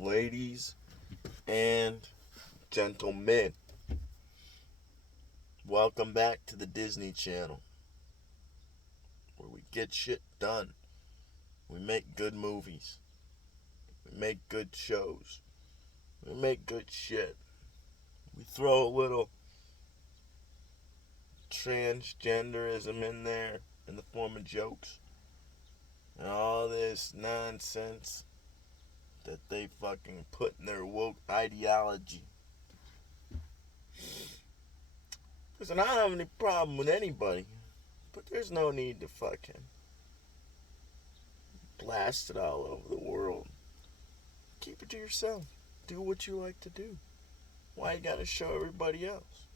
Ladies and gentlemen, welcome back to the Disney Channel, where we get shit done. We make good movies. We make good shows. We make good shit. We throw a little transgenderism in there in the form of jokes. And all this nonsense that they fucking put in their woke ideology. Listen, I don't have any problem with anybody, but there's no need to fucking blast it all over the world. Keep it to yourself. Do what you like to do. Why you gotta show everybody else?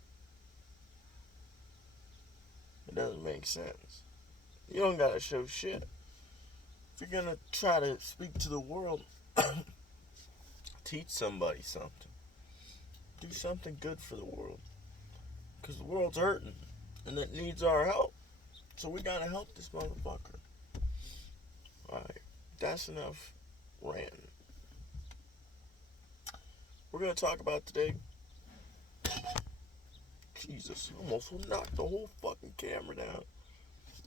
It doesn't make sense. You don't gotta show shit. If you're gonna try to speak to the world, teach somebody something. Do something good for the world. Because the world's hurting and it needs our help. So we gotta help this motherfucker. Alright, that's enough ranting. We're gonna talk about today. Jesus, almost knocked the whole fucking camera down.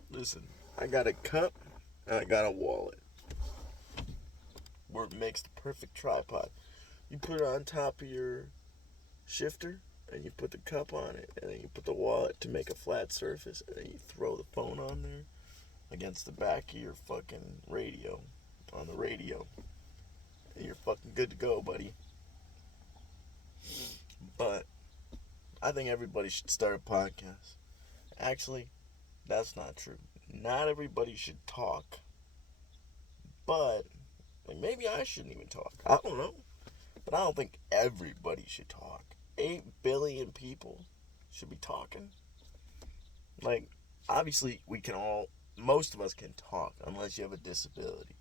Listen, I got a cup and I got a wallet. Where it makes the perfect tripod. You put it on top of your shifter and you put the cup on it, and then you put the wallet to make a flat surface, and then you throw the phone on there against the back of your fucking radio, on the radio, and you're fucking good to go, buddy. But I think everybody should start a podcast. Actually, that's not true. Not everybody should talk, but maybe I shouldn't even talk. I don't know. But I don't think everybody should talk. 8 billion people should be talking. Like, obviously, we can all, most of us can talk, unless you have a disability.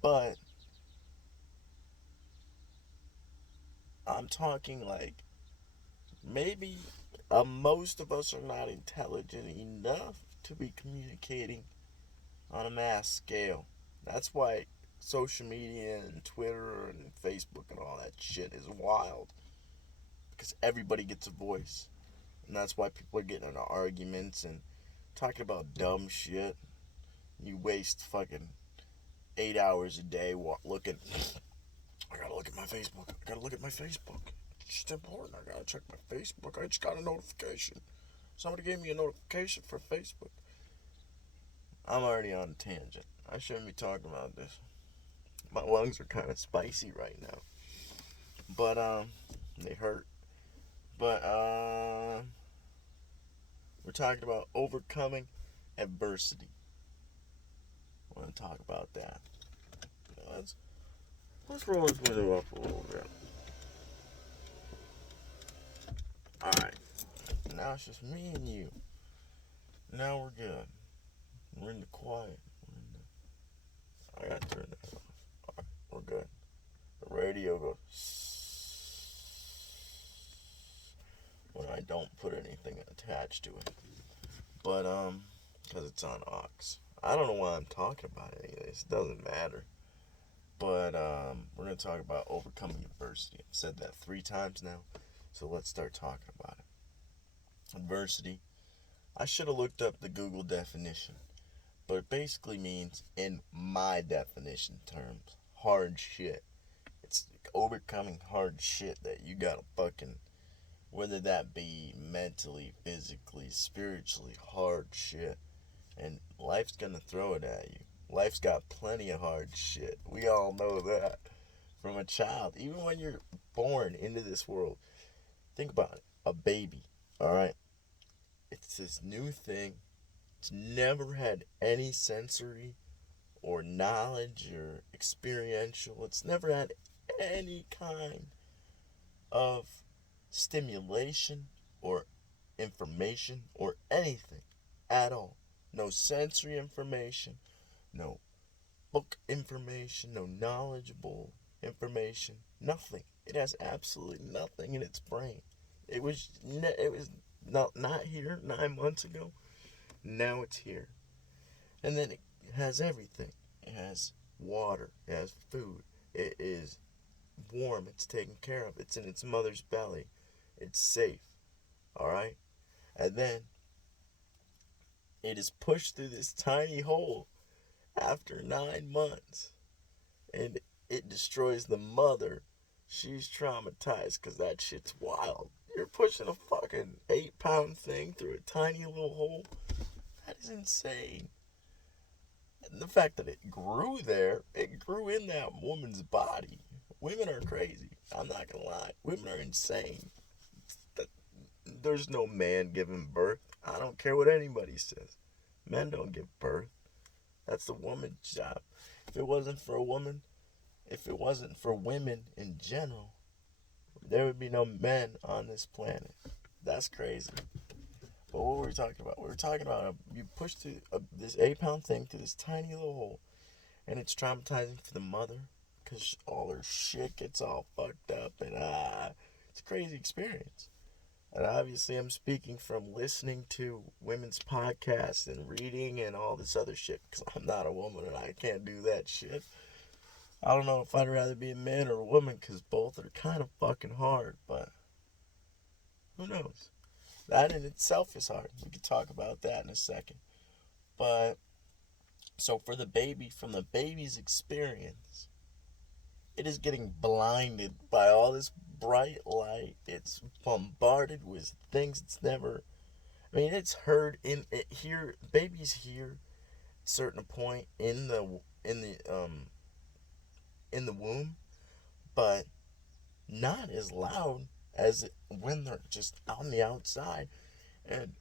But I'm talking like, maybe most of us are not intelligent enough to be communicating on a mass scale. That's why social media and Twitter and Facebook and all that shit is wild. Because everybody gets a voice. And that's why people are getting into arguments and talking about dumb shit. You waste fucking 8 hours a day looking. I gotta look at my Facebook. I gotta look at my Facebook. It's just important. I gotta check my Facebook. I just got a notification. Somebody gave me a notification for Facebook. I'm already on a tangent. I shouldn't be talking about this. My lungs are kind of spicy right now. But, they hurt. But, we're talking about overcoming adversity. I want to talk about that. Let's roll this window up a little bit. Alright. Now it's just me and you. Now we're good. We're in the quiet. I gotta turn that off. Alright, we're good. The radio goes when I don't put anything attached to it. But, because it's on aux. I don't know why I'm talking about any of this. It doesn't matter. But, we're going to talk about overcoming adversity. I've said that 3 times now. So let's start talking about it. Adversity. I should have looked up the Google definition. But it basically means, in my definition terms, hard shit. It's overcoming hard shit that you gotta fucking, whether that be mentally, physically, spiritually, hard shit. And life's gonna throw it at you. Life's got plenty of hard shit. We all know that. From a child. Even when you're born into this world. Think about it. A baby. Alright? It's this new thing. It's never had any sensory or knowledge or experiential. It's never had any kind of stimulation or information or anything at all. No sensory information, no book information, no knowledgeable information, nothing. It has absolutely nothing in its brain. It was not here 9 months ago. Now it's here. And then it has everything. It has water. It has food. It is warm. It's taken care of. It's in its mother's belly. It's safe. Alright? And then it is pushed through this tiny hole after 9 months. And it destroys the mother. She's traumatized because that shit's wild. You're pushing a fucking 8-pound thing through a tiny little hole. That is insane. And the fact that it grew there, it grew in that woman's body. Women are crazy. I'm not gonna lie. Women are insane. There's no man giving birth. I don't care what anybody says. Men don't give birth. That's the woman's job. If it wasn't for a woman, if it wasn't for women in general, there would be no men on this planet. That's crazy. But what were we talking about? We were talking about you push through this 8-pound thing through this tiny little hole, and it's traumatizing for the mother because all her shit gets all fucked up, and it's a crazy experience. And obviously, I'm speaking from listening to women's podcasts and reading and all this other shit because I'm not a woman and I can't do that shit. I don't know if I'd rather be a man or a woman because both are kind of fucking hard, but who knows? That in itself is hard. We could talk about that in a second. But, so for the baby, from the baby's experience, it is getting blinded by all this bright light. It's bombarded with things it's never, I mean, it's heard in it here. Babies hear at a certain point in the womb, but not as loud as when they're just on the outside, and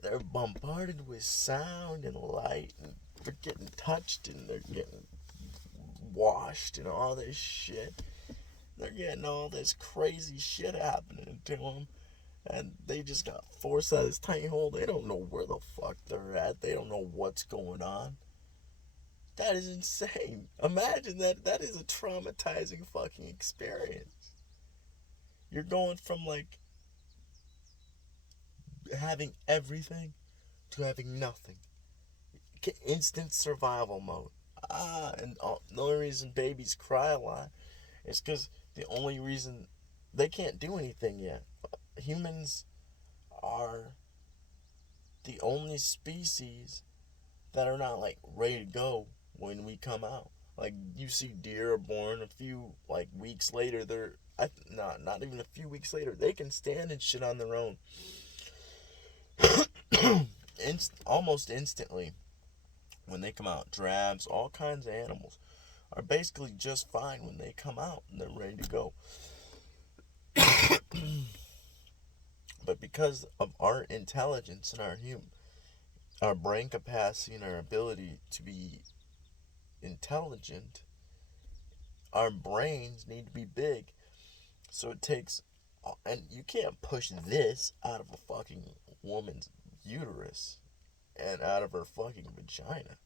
they're bombarded with sound and light, and they're getting touched and they're getting washed and all this shit. They're getting all this crazy shit happening to them, and they just got forced out of this tiny hole. They don't know where the fuck they're at. They don't know what's going on. That is insane. Imagine that. That is a traumatizing fucking experience. You're going from like having everything to having nothing. Instant survival mode. And the only reason babies cry a lot is because the only reason they can't do anything yet. Humans are the only species that are not like ready to go when we come out. Like you see deer are born a few like weeks later. They're not even a few weeks later. They can stand and shit on their own. Almost instantly when they come out. Drabs, all kinds of animals are basically just fine when they come out and they're ready to go. But because of our intelligence and our brain capacity and our ability to be intelligent, our brains need to be big. So it takes, and you can't push this out of a fucking woman's uterus and out of her fucking vagina.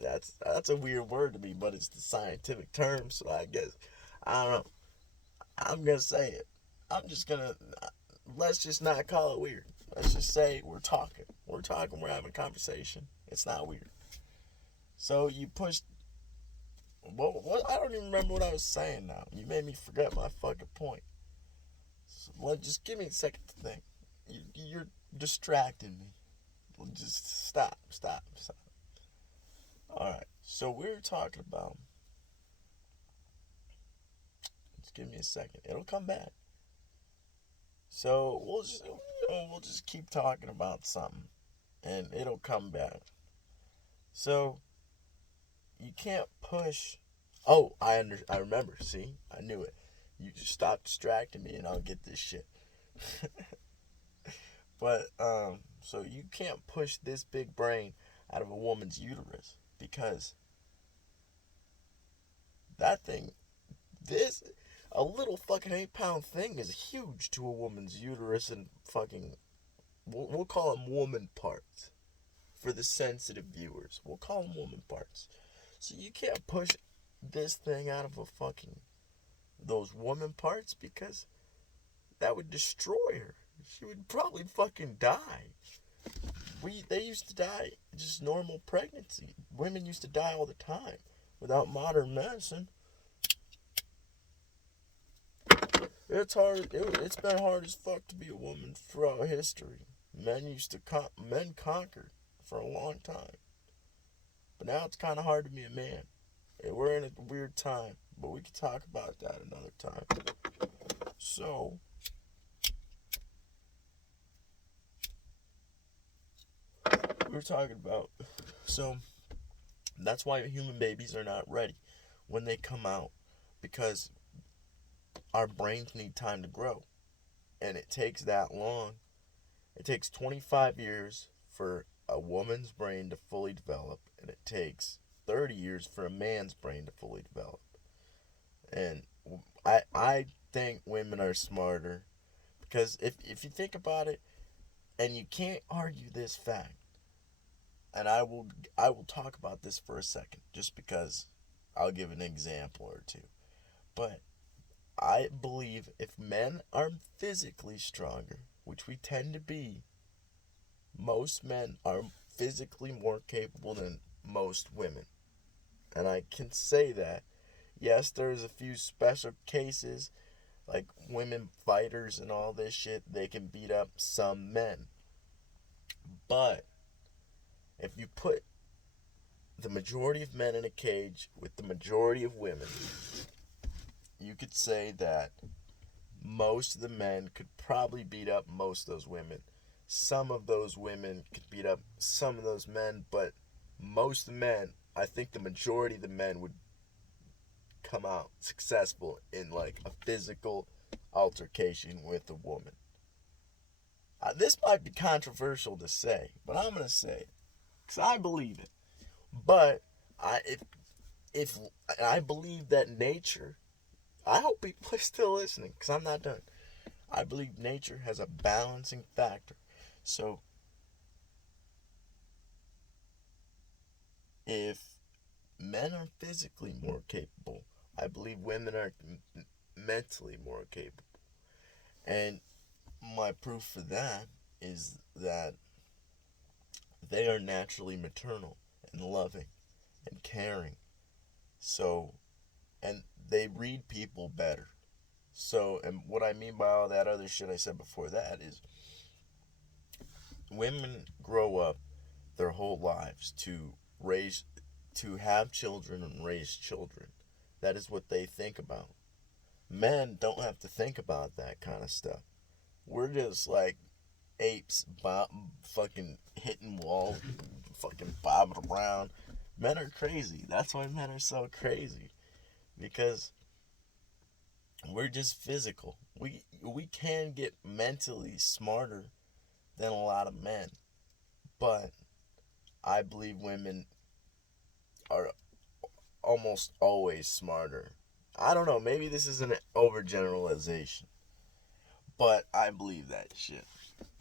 That's a weird word to me, but it's the scientific term, so I guess, I don't know. I'm gonna say it. Let's just not call it weird. Let's just say we're talking. We're having a conversation. It's not weird. So you pushed, what, I don't even remember what I was saying now. You made me forget my fucking point. So just give me a second to think. You're distracting me. Just stop. Alright, so we were talking about, just give me a second. It'll come back. So we'll just keep talking about something, and it'll come back. So you can't push. Oh, I remember. See, I knew it. You just stop distracting me, and I'll get this shit. But so you can't push this big brain out of a woman's uterus because that thing, a little fucking 8-pound thing is huge to a woman's uterus and fucking, we'll call them woman parts for the sensitive viewers. We'll call them woman parts. So you can't push this thing out of those woman parts because that would destroy her. She would probably fucking die. They used to die just normal pregnancy. Women used to die all the time without modern medicine. It's hard. It's been hard as fuck to be a woman throughout history. Men conquered for a long time, but now it's kind of hard to be a man. And we're in a weird time, but we can talk about that another time. So, we were talking about. So, that's why human babies are not ready when they come out, because our brains need time to grow, and it takes that long. It takes 25 years for a woman's brain to fully develop, and it takes 30 years for a man's brain to fully develop. And I think women are smarter, because if you think about it, and you can't argue this fact, and I will talk about this for a second, just because I'll give an example or two. But I believe if men are physically stronger, which we tend to be, most men are physically more capable than most women. And I can say that. Yes, there's a few special cases, like women fighters and all this shit, they can beat up some men. But if you put the majority of men in a cage with the majority of women, you could say that most of the men could probably beat up most of those women. Some of those women could beat up some of those men, but most men, I think the majority of the men would come out successful in like a physical altercation with a woman. This might be controversial to say, but I'm gonna say it because I believe it. But I if I believe that nature, I hope people are still listening because I'm not done. I believe nature has a balancing factor. So if men are physically more capable, I believe women are mentally more capable. And my proof for that is that they are naturally maternal and loving and caring. So, and they read people better. So, and what I mean by all that other shit I said before that is women grow up their whole lives raise, to have children and raise children. That is what they think about. Men don't have to think about that kind of stuff. We're just like apes, fucking hitting walls, fucking bobbing around. Men are crazy. That's why men are so crazy, because we're just physical. We can get mentally smarter than a lot of men, but I believe women are almost always smarter. I don't know, maybe this is an overgeneralization, but I believe that shit.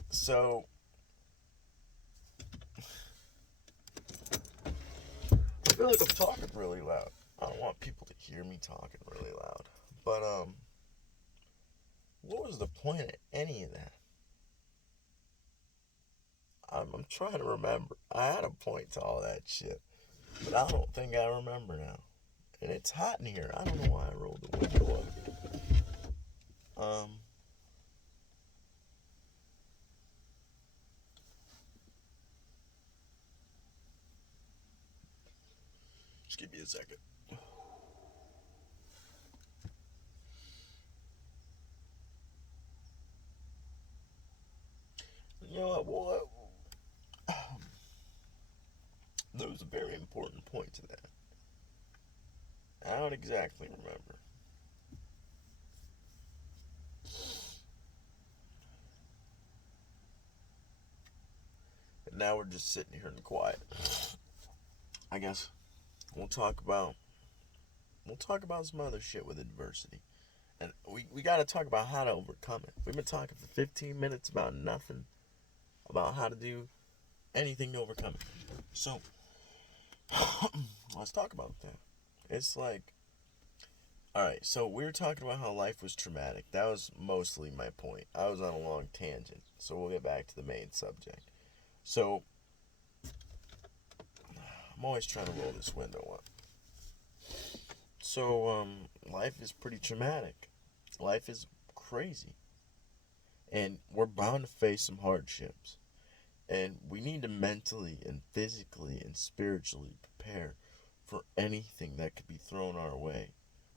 So, I feel like I'm talking really loud. I don't want people to hear me talking really loud. But, what was the point of any of that? I'm trying to remember. I had a point to all that shit, but I don't think I remember now. And it's hot in here. I don't know why I rolled the window up. Just give me a second. You know what? Well, there was a very important point to that. I don't exactly remember. And now we're just sitting here in the quiet. I guess we'll talk about some other shit with adversity. And we gotta talk about how to overcome it. We've been talking for 15 minutes about nothing, about how to do anything to overcome it. So let's talk about that. It's like, alright, so we were talking about how life was traumatic. That was mostly my point. I was on a long tangent. So we'll get back to the main subject. So I'm always trying to roll this window up. So life is pretty traumatic. Life is crazy. And we're bound to face some hardships. And we need to mentally and physically and spiritually prepare for anything that could be thrown our way.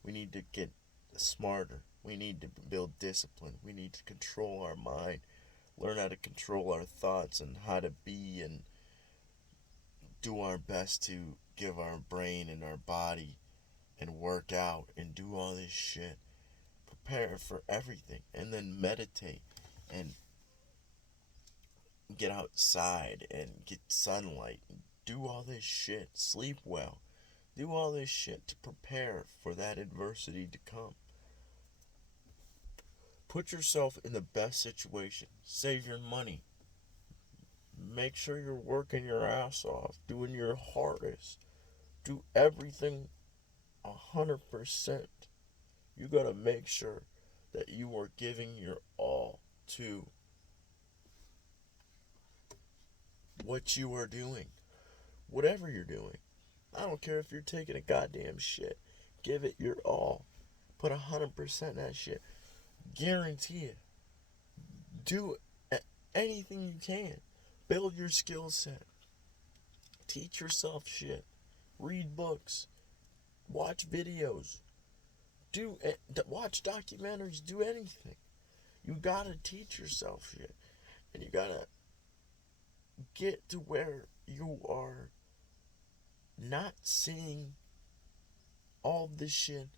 We need to get smarter. We need to build discipline. We need to control our mind, learn how to control our thoughts, and how to be and do our best to give our brain and our body and work out and do all this shit. Prepare for everything. And then meditate and get outside and get sunlight. Do all this shit. Sleep well. Do all this shit to prepare for that adversity to come. Put yourself in the best situation. Save your money. Make sure you're working your ass off, doing your hardest. Do everything 100%. You gotta make sure that you are giving your all to what you are doing. Whatever you're doing. I don't care if you're taking a goddamn shit. Give it your all. Put 100% in that shit. Guarantee it. Do anything you can. Build your skill set. Teach yourself shit. Read books. Watch videos. Watch documentaries. Do anything. You gotta teach yourself shit. And you gotta get to where you are not seeing all this shit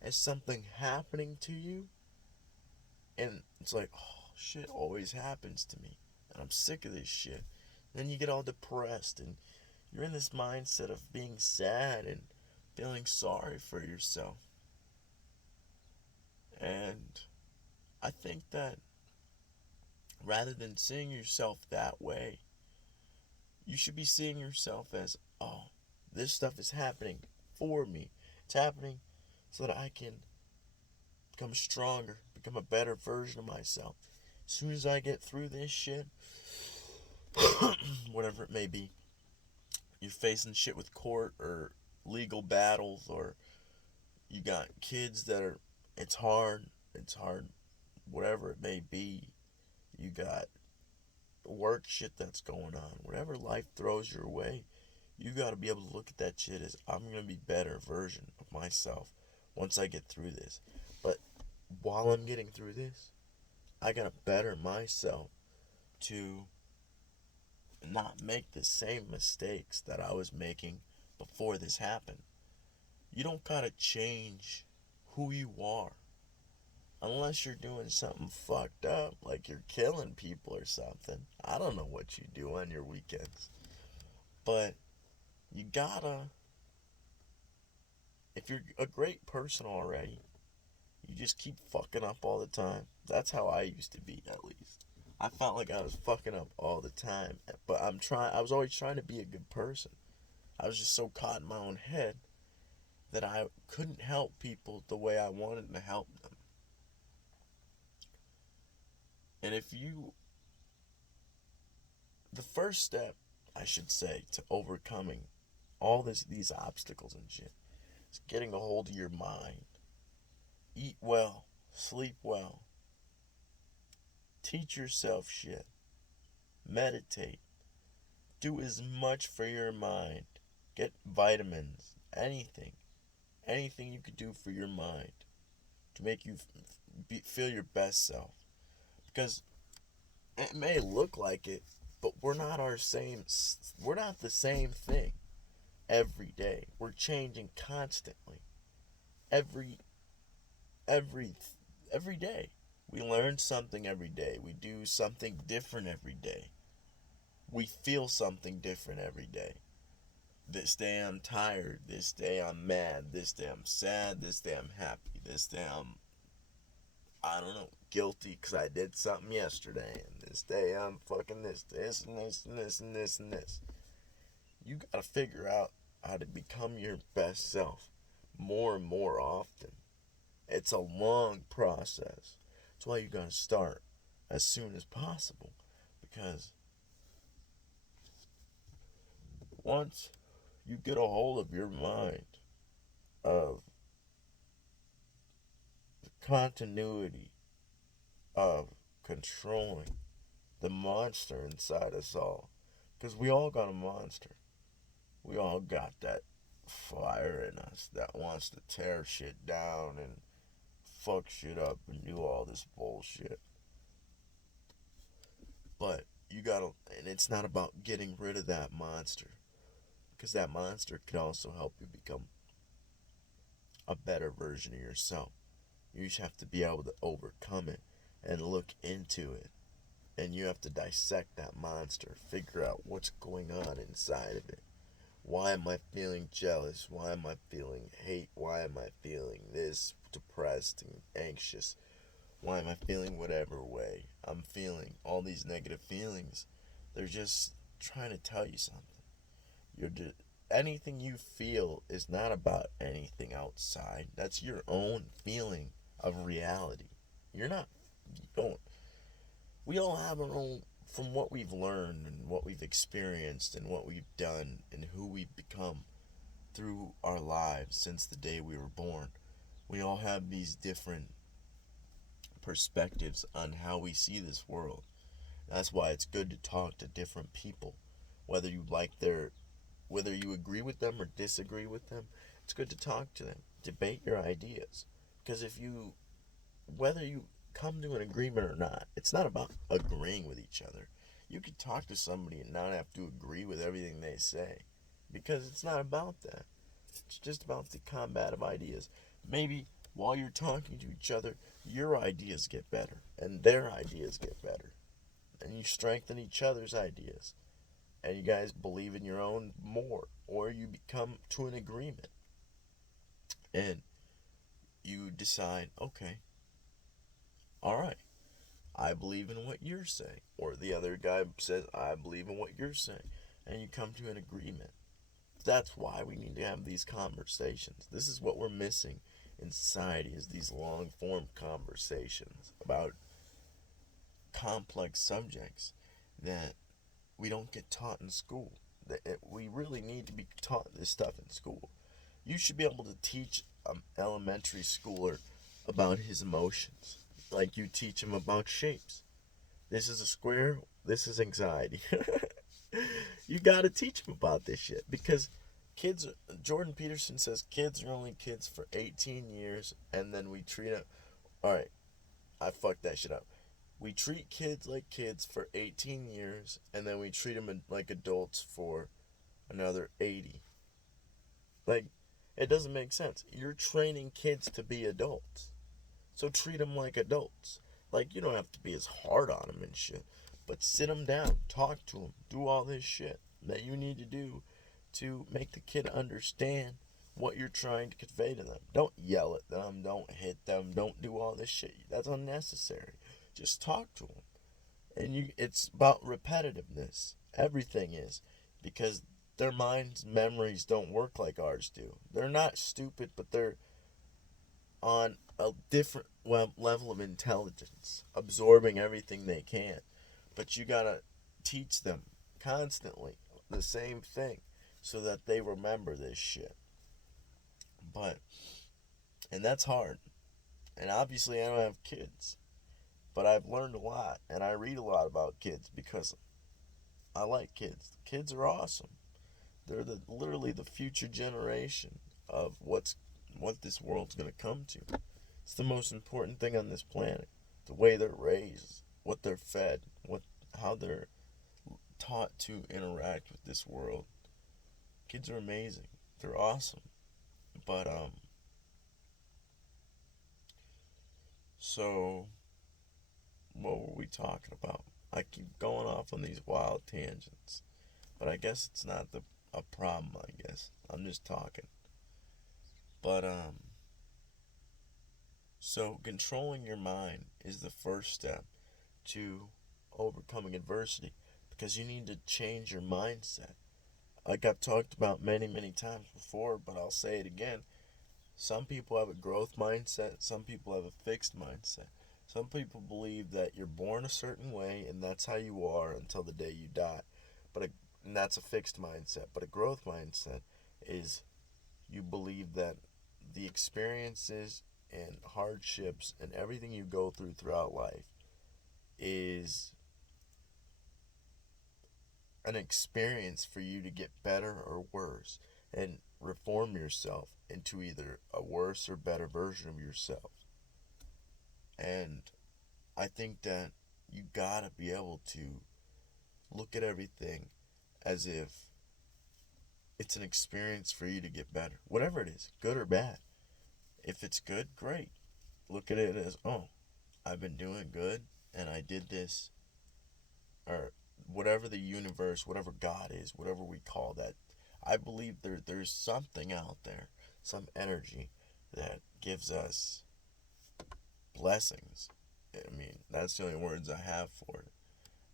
as something happening to you. And it's like, oh, shit always happens to me. And I'm sick of this shit. Then you get all depressed and you're in this mindset of being sad and feeling sorry for yourself. And I think that rather than seeing yourself that way, you should be seeing yourself as, oh, this stuff is happening for me. It's happening so that I can become stronger, become a better version of myself. As soon as I get through this shit, whatever it may be, you're facing shit with court or legal battles, or you got kids that are, it's hard, whatever it may be. You got work shit that's going on. Whatever life throws your way, you got to be able to look at that shit as, I'm going to be a better version of myself once I get through this. But while I'm getting through this, I got to better myself to not make the same mistakes that I was making before this happened. You don't got to change who you are unless you're doing something fucked up, like you're killing people or something. I don't know what you do on your weekends. But you gotta, if you're a great person already, you just keep fucking up all the time. That's how I used to be, at least. I felt like I was fucking up all the time. But I was always trying to be a good person. I was just so caught in my own head that I couldn't help people the way I wanted to help them. And the first step, I should say, to overcoming all these obstacles and shit, is getting a hold of your mind. Eat well, sleep well, teach yourself shit, meditate, do as much for your mind, get vitamins, anything you could do for your mind to make you feel your best self. Because it may look like it, but we're not the same thing every day. We're changing constantly. Every day. We learn something every day. We do something different every day. We feel something different every day. This day I'm tired. This day I'm mad. This day I'm sad. This day I'm happy. This day I'm, I don't know, guilty because I did something yesterday. And this day I'm fucking this and this and this and this and this. You gotta figure out how to become your best self more and more often. It's a long process. That's why you gotta start as soon as possible. Because once you get a hold of your mind, of the continuity of controlling the monster inside us all. Because we all got a monster. We all got that fire in us that wants to tear shit down and fuck shit up and do all this bullshit. But you gotta, and it's not about getting rid of that monster. Because that monster can also help you become a better version of yourself. You just have to be able to overcome it and look into it. And you have to dissect that monster, figure out what's going on inside of it. Why am I feeling jealous? Why am I feeling hate? Why am I feeling this depressed and anxious? Why am I feeling whatever way I'm feeling? All these negative feelings, they're just trying to tell you something. Anything you feel is not about anything outside. That's your own feeling of reality. You're not, you don't, we all have our own, from what we've learned and what we've experienced and what we've done and who we've become through our lives since the day we were born. We all have these different perspectives on how we see this world. That's why it's good to talk to different people, whether you like their, whether you agree with them or disagree with them. It's good to talk to them, debate your ideas, because if you, whether you come to an agreement or not, it's not about agreeing with each other. You could talk to somebody and not have to agree with everything they say, because it's not about that. It's just about the combat of ideas. Maybe while you're talking to each other, your ideas get better and their ideas get better, and you strengthen each other's ideas, and you guys believe in your own more, or you become to an agreement and you decide, okay, all right, I believe in what you're saying, or the other guy says, I believe in what you're saying, and you come to an agreement. That's why we need to have these conversations. This is what we're missing in society, is these long form conversations about complex subjects that we don't get taught in school. We really need to be taught this stuff in school. You should be able to teach an elementary schooler about his emotions, like you teach him about shapes. This is a square, this is anxiety. You gotta teach him about this shit, because kids, Jordan Peterson says kids are only kids for 18 years, and then we treat them, alright, I fucked that shit up. We treat kids like kids for 18 years, and then we treat them like adults for another 80. Like, it doesn't make sense. You're training kids to be adults. So treat them like adults. Like, you don't have to be as hard on them and shit. But sit them down, talk to them, do all this shit that you need to do to make the kid understand what you're trying to convey to them. Don't yell at them, don't hit them, don't do all this shit. That's unnecessary. Just talk to them. And it's about repetitiveness. Everything is. Because their minds' memories don't work like ours do. They're not stupid, but they're on a different level of intelligence, absorbing everything they can. But you gotta teach them constantly the same thing so that they remember this shit. But, and that's hard. And obviously, I don't have kids, but I've learned a lot, and I read a lot about kids because I like kids. Kids are awesome. They're literally the future generation of what this world's gonna come to. It's the most important thing on this planet. The way they're raised, what they're fed, how they're taught to interact with this world. Kids are amazing. They're awesome. But so what were we talking about? I keep going off on these wild tangents, but I guess it's not a problem. I guess I'm just talking. But so controlling your mind is the first step to overcoming adversity, because you need to change your mindset. Like I've talked about many, many times before, but I'll say it again. Some people have a growth mindset, some people have a fixed mindset. Some people believe that you're born a certain way and that's how you are until the day you die. And that's a fixed mindset. But a growth mindset is you believe that the experiences and hardships and everything you go through throughout life is an experience for you to get better or worse and reform yourself into either a worse or better version of yourself. And I think that you gotta be able to look at everything as if it's an experience for you to get better. Whatever it is, good or bad. If it's good, great. Look at it as, oh, I've been doing good and I did this, or whatever the universe, whatever God is, whatever we call that. I believe there's something out there, some energy that gives us blessings. I mean, that's the only words I have for it.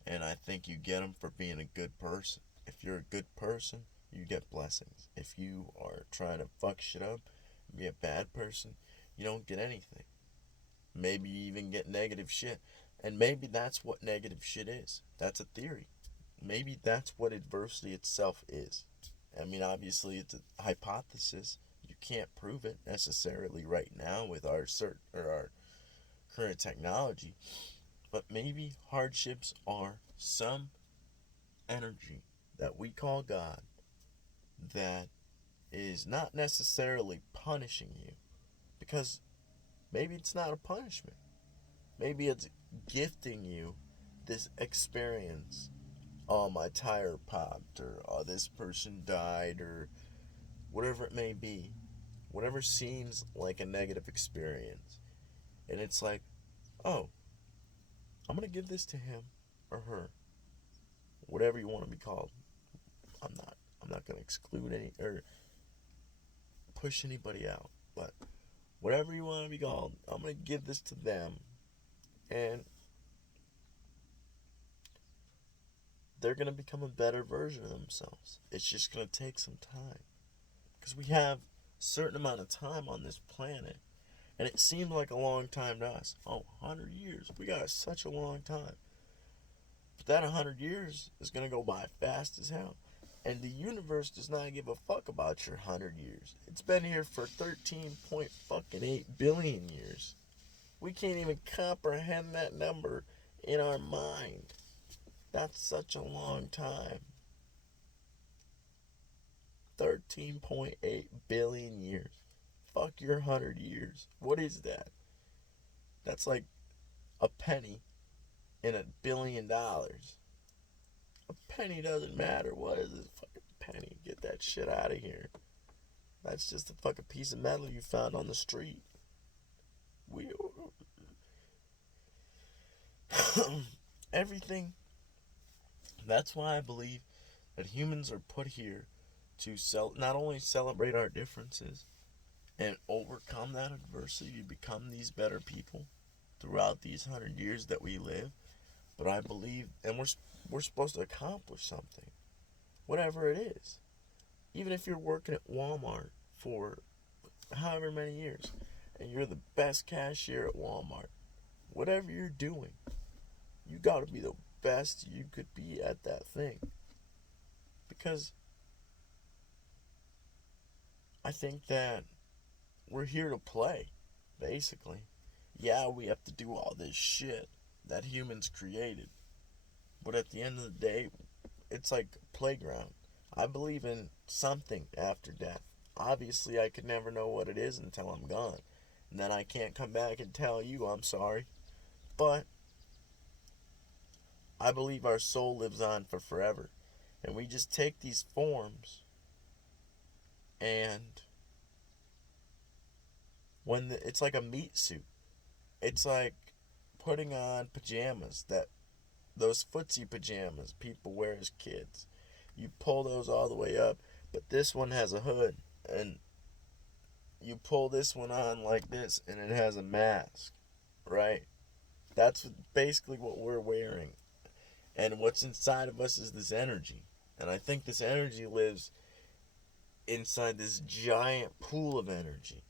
And I think you get them for being a good person. If you're a good person, you get blessings. If you are trying to fuck shit up, be a bad person, you don't get anything. Maybe you even get negative shit. And maybe that's what negative shit is. That's a theory. Maybe that's what adversity itself is. I mean, obviously, it's a hypothesis. You can't prove it necessarily right now with our our current technology. But maybe hardships are some energy that we call God that is not necessarily punishing you, because maybe it's not a punishment. Maybe it's gifting you this experience. Oh, my tire popped, or oh, this person died, or whatever it may be. Whatever seems like a negative experience. And it's like, oh, I'm going to give this to him or her. Whatever you want to be called. I'm not going to exclude any or push anybody out. But whatever you want to be called, I'm going to give this to them. And they're going to become a better version of themselves. It's just going to take some time. Because we have a certain amount of time on this planet. And it seemed like a long time to us. Oh, 100 years. We got such a long time. But that 100 years is going to go by fast as hell. And the universe does not give a fuck about your 100 years. It's been here for 13.8 billion years. We can't even comprehend that number in our mind. That's such a long time. 13.8 billion years. Fuck your 100 years. What is that? That's like a penny in $1 billion. A penny doesn't matter. What is this fucking penny? Get that shit out of here. That's just a fucking piece of metal you found on the street. We everything. That's why I believe that humans are put here to not only celebrate our differences and overcome that adversity to become these better people throughout these 100 years that we live, but I believe, and we're supposed to accomplish something, whatever it is. Even if you're working at Walmart for however many years, and you're the best cashier at Walmart, whatever you're doing, you got to be the best you could be at that thing. Because I think that we're here to play, basically. Yeah, we have to do all this shit that humans created. But at the end of the day, it's like a playground. I believe in something after death. Obviously, I could never know what it is until I'm gone. And then I can't come back and tell you I'm sorry. But I believe our soul lives on for forever. And we just take these forms, and it's like a meat suit. It's like putting on pajamas, that those footsie pajamas people wear as kids. You pull those all the way up, but this one has a hood, and you pull this one on like this, and it has a mask, right? That's basically what we're wearing. And what's inside of us is this energy. And I think this energy lives inside this giant pool of energy.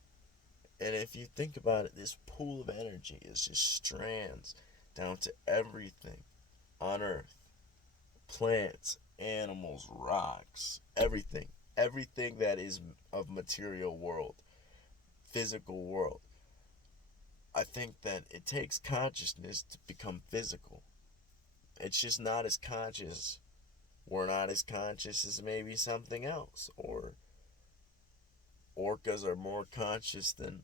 And if you think about it, this pool of energy is just strands down to everything on Earth. Plants, animals, rocks, everything. Everything that is of material world, physical world. I think that it takes consciousness to become physical. It's just not as conscious. We're not as conscious as maybe something else. Or orcas are more conscious than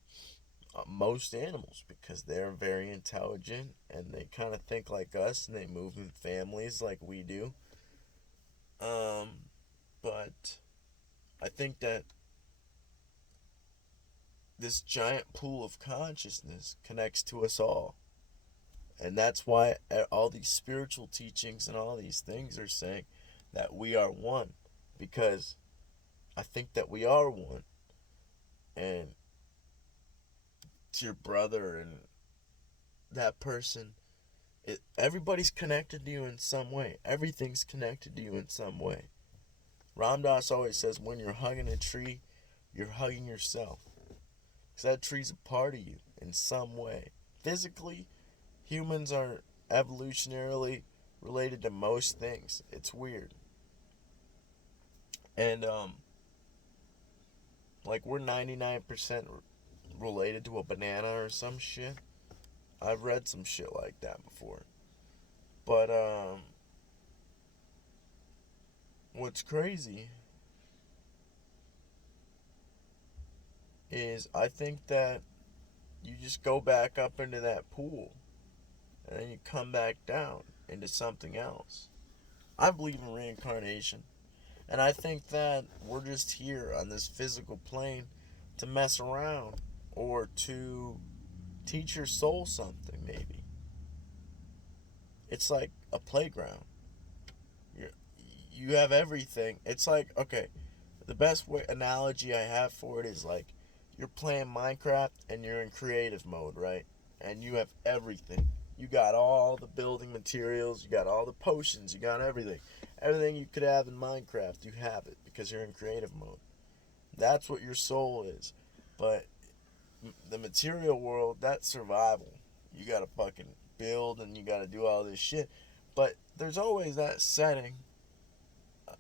most animals because they're very intelligent and they kind of think like us and they move in families like we do. Um, but I think that this giant pool of consciousness connects to us all. And that's why all these spiritual teachings and all these things are saying that we are one. Because I think that we are one. And to your brother and that person, everybody's connected to you in some way. Everything's connected to you in some way. Ram Dass always says when you're hugging a tree, you're hugging yourself. Because that tree's a part of you in some way. Physically, humans are evolutionarily related to most things. It's weird. And, like we're 99% related to a banana or some shit. I've read some shit like that before. But, what's crazy is I think that you just go back up into that pool and then you come back down into something else. I believe in reincarnation. And I think that we're just here on this physical plane to mess around or to teach your soul something, maybe. It's like a playground. you you have everything. It's like, okay, the best way analogy I have for it is like you're playing Minecraft and you're in creative mode, right? And you have everything. You got all the building materials, you got all the potions, you got everything. Everything you could have in Minecraft, you have it because you're in creative mode. That's what your soul is. But the material world, that's survival. You gotta fucking build and you gotta do all this shit. But there's always that setting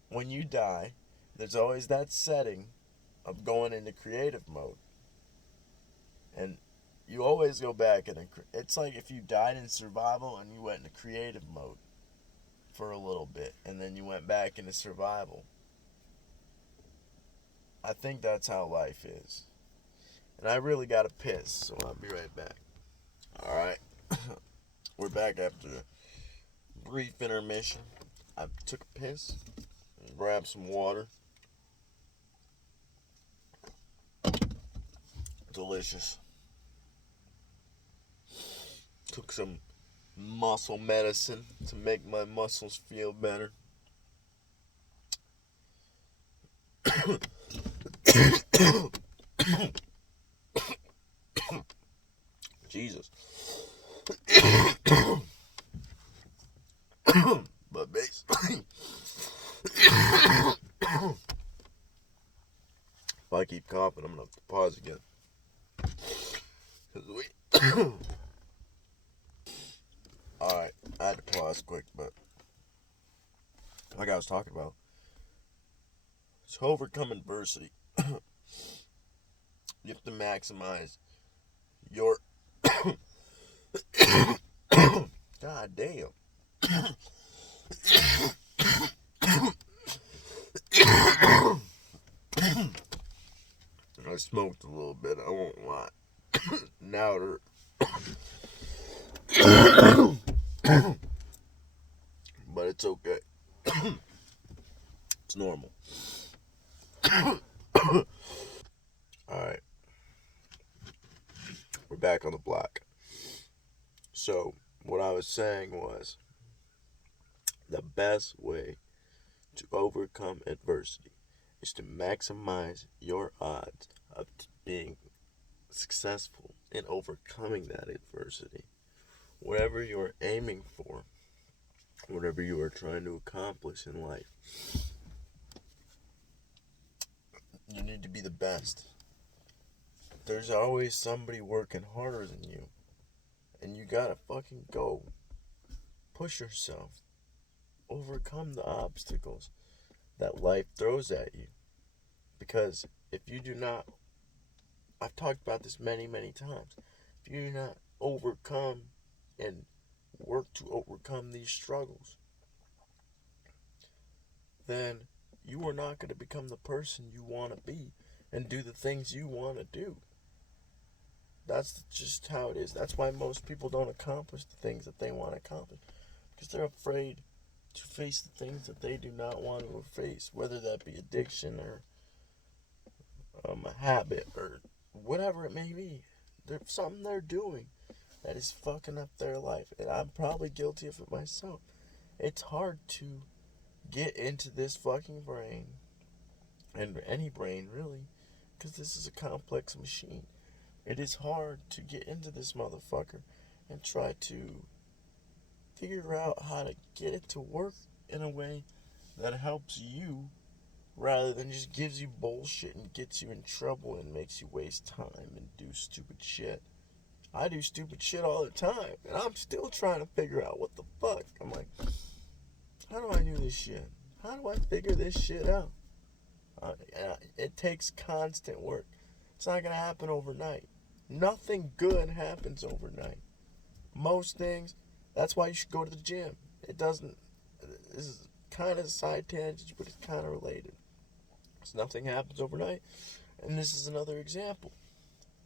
when you die. There's always that setting of going into creative mode. And you always go back and it's like if you died in survival and you went into creative mode for a little bit and then you went back into survival. I think that's how life is. And I really gotta piss, so I'll be right back. Alright. We're back after a brief intermission. I took a piss and grabbed some water. Delicious. Took some muscle medicine to make my muscles feel better. Jesus. But basically, if I keep coughing, I'm gonna have to pause again. Alright, I had to pause quick, but like I was talking about, to overcome adversity, you have to maximize your. God damn. I smoked a little bit, I won't lie. Now it hurts. But it's okay. It's normal. Alright. We're back on the block. So, what I was saying was the best way to overcome adversity is to maximize your odds of being successful in overcoming that adversity. Whatever you're aiming for, whatever you are trying to accomplish in life, you need to be the best. There's always somebody working harder than you. And you gotta fucking go. Push yourself. Overcome the obstacles that life throws at you. Because if you do not, I've talked about this many, many times. If you do not overcome and work to overcome these struggles, then you are not going to become the person you want to be and do the things you want to do. That's just how it is. That's why most people don't accomplish the things that they want to accomplish, because they're afraid to face the things that they do not want to face, whether that be addiction or a habit or whatever it may be. There's something they're doing that is fucking up their life, and I'm probably guilty of it myself. It's hard to get into this fucking brain, and any brain really, because this is a complex machine. It is hard to get into this motherfucker and try to figure out how to get it to work in a way that helps you rather than just gives you bullshit and gets you in trouble and makes you waste time and do stupid shit. I do stupid shit all the time, and I'm still trying to figure out what the fuck. I'm like, how do I do this shit? How do I figure this shit out? It takes constant work. It's not gonna happen overnight. Nothing good happens overnight. Most things, that's why you should go to the gym. It doesn't, this is kind of a side tangent, but it's kind of related. So nothing happens overnight. And this is another example.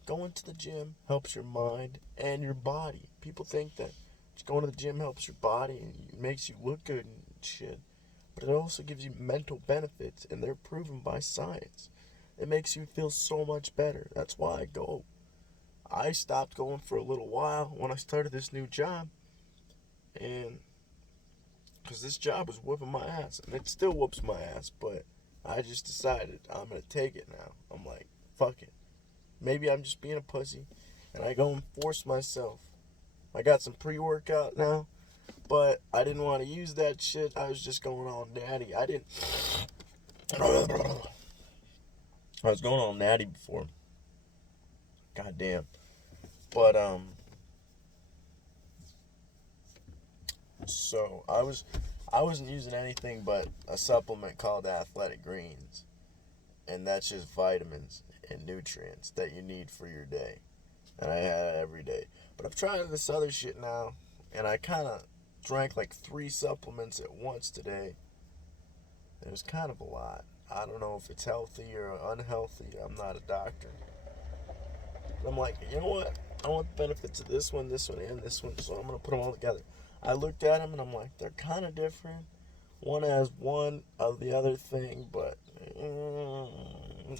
Going to the gym helps your mind and your body. People think that just going to the gym helps your body and makes you look good and shit. But it also gives you mental benefits, and they're proven by science. It makes you feel so much better. That's why I go. I stopped going for a little while when I started this new job, and because this job was whooping my ass, and it still whoops my ass, but I just decided I'm going to take it now. I'm like, fuck it. Maybe I'm just being a pussy, and I go and force myself. I got some pre-workout now, but I didn't want to use that shit. I was just going all natty. I was going all natty before. Goddamn. But so I wasn't using anything but a supplement called Athletic Greens, and that's just vitamins and nutrients that you need for your day. And I had it every day. But I've tried this other shit now, and I kind of drank like 3 supplements at once today. It was kind of a lot. I don't know if it's healthy or unhealthy. I'm not a doctor. But I'm like, you know what? I want the benefits of this one, and this one, so I'm going to put them all together. I looked at them, and I'm like, they're kind of different. One has one of the other thing, but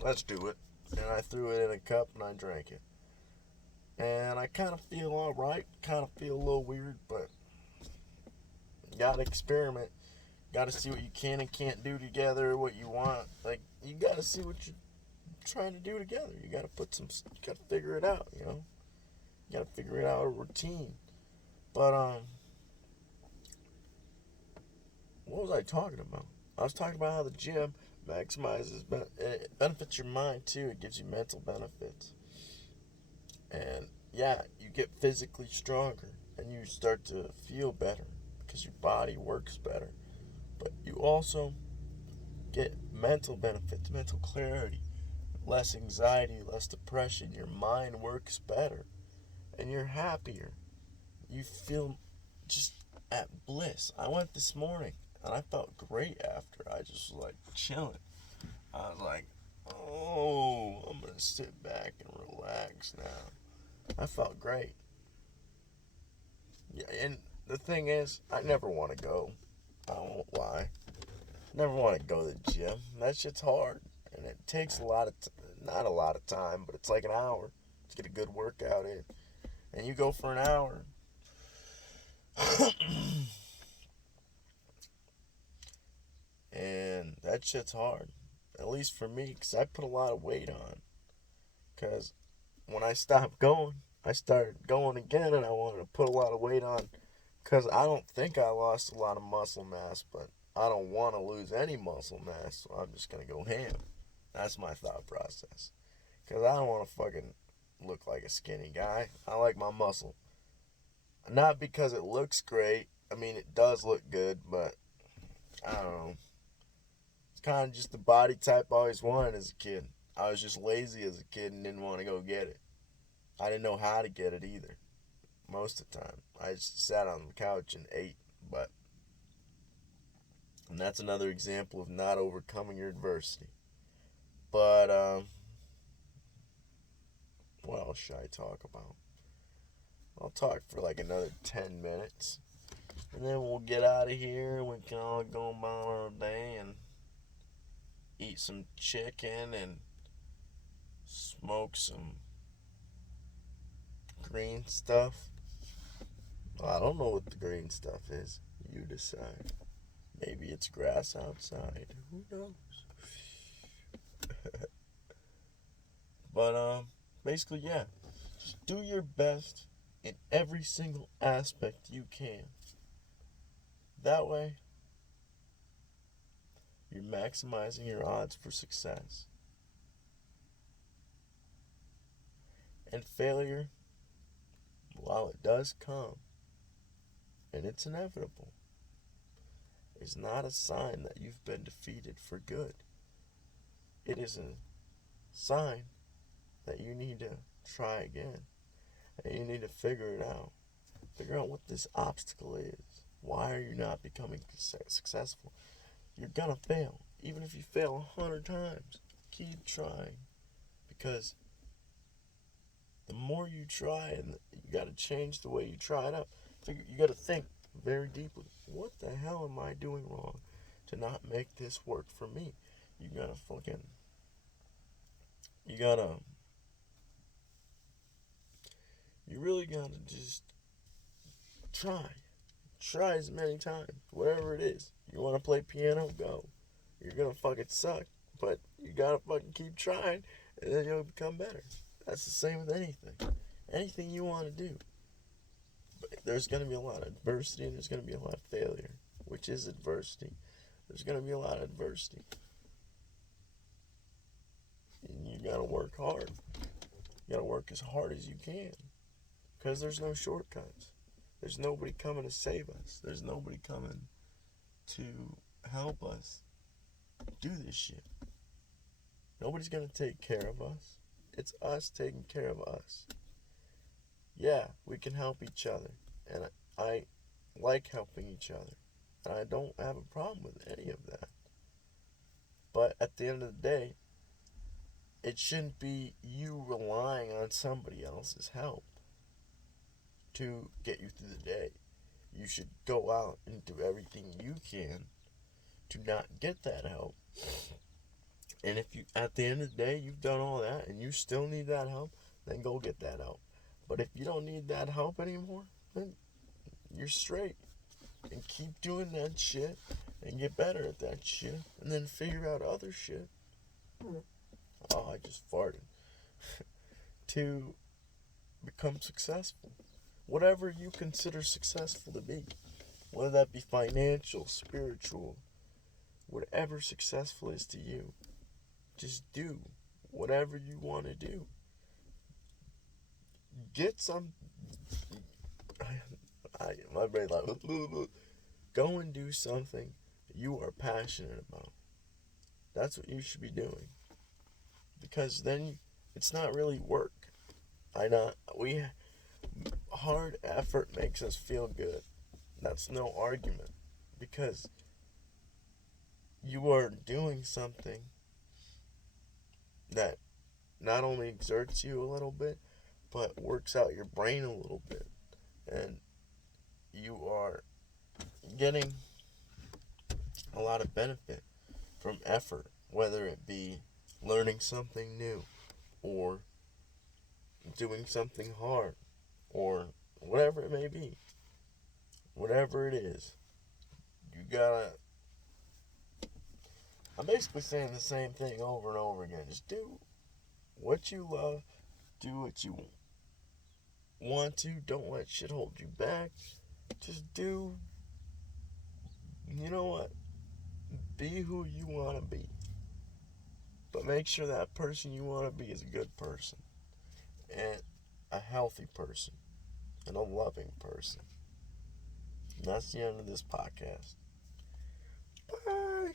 let's do it. And I threw it in a cup, and I drank it. And I kind of feel alright, kind of feel a little weird, but you gotta experiment. Gotta see what you can and can't do together, what you want. Like, you gotta see what you're trying to do together. You gotta you gotta figure it out, you know? You gotta figure it out, a routine. But, what was I talking about? I was talking about how the gym maximizes, it benefits your mind too. It gives you mental benefits. And yeah, you get physically stronger and you start to feel better because your body works better. But you also get mental benefits, mental clarity, less anxiety, less depression. Your mind works better and you're happier. You feel just at bliss. I went this morning and I felt great after. I just was like chilling. I was like, oh, I'm going to sit back and relax now. I felt great. Yeah, and the thing is, I never want to go. I won't lie. Never want to go to the gym. That shit's hard. And it takes not a lot of time, but it's like an hour to get a good workout in. And you go for an hour. And that shit's hard. At least for me, because I put a lot of weight on. Because when I stopped going, I started going again, and I wanted to put a lot of weight on. Because I don't think I lost a lot of muscle mass, but I don't want to lose any muscle mass, so I'm just going to go ham. That's my thought process. Because I don't want to fucking look like a skinny guy. I like my muscle. Not because it looks great. I mean, it does look good, but I don't know. It's kind of just the body type I always wanted as a kid. I was just lazy as a kid and didn't want to go get it. I didn't know how to get it either. most of the time. I just sat on the couch and ate, and that's another example of not overcoming your adversity. But what else should I talk about? I'll talk for like another 10 minutes. And then we'll get out of here and we can all go about our day and eat some chicken and smoke some green stuff. Well, I don't know what the green stuff is. You decide. Maybe it's grass outside. Who knows? But basically, yeah. Just do your best in every single aspect you can. That way, you're maximizing your odds for success. And failure, while it does come, and it's inevitable, is not a sign that you've been defeated for good. It is a sign that you need to try again. And you need to figure it out. Figure out what this obstacle is. Why are you not becoming successful? You're gonna fail. Even if you fail 100 times, keep trying. Because the more you try, and you gotta change the way you try it out. You gotta think very deeply. What the hell am I doing wrong to not make this work for me? You really gotta just try. Try as many times, whatever it is. You wanna play piano? Go. You're gonna fucking suck, but you gotta fucking keep trying, and then you'll become better. That's the same with anything. Anything you wanna do. But there's gonna be a lot of adversity, and there's gonna be a lot of failure, which is adversity. There's gonna be a lot of adversity. And you gotta work hard. You gotta work as hard as you can. Because there's no shortcuts. There's nobody coming to save us. There's nobody coming to help us do this shit. Nobody's gonna take care of us. It's us taking care of us. Yeah, we can help each other. And I like helping each other. And I don't have a problem with any of that. But at the end of the day, it shouldn't be you relying on somebody else's help to get you through the day. You should go out and do everything you can to not get that help. And if you, at the end of the day, you've done all that and you still need that help, then go get that help. But if you don't need that help anymore, then you're straight. And keep doing that shit and get better at that shit. And then figure out other shit. Oh, I just farted. To become successful. Whatever you consider successful to be. Whether that be financial, spiritual, whatever successful is to you. Just do whatever you want to do. Get some... my brain like... Go and do something you are passionate about. That's what you should be doing. Because then it's not really work. Hard effort makes us feel good. That's no argument. Because you are doing something that not only exerts you a little bit, but works out your brain a little bit. And you are getting a lot of benefit from effort, whether it be learning something new or doing something hard or whatever it may be. Whatever it is, you gotta... I'm basically saying the same thing over and over again. Just do what you love. Do what you want to. Don't let shit hold you back. Just do... You know what? Be who you want to be. But make sure that person you want to be is a good person. And a healthy person. And a loving person. And that's the end of this podcast. Bye.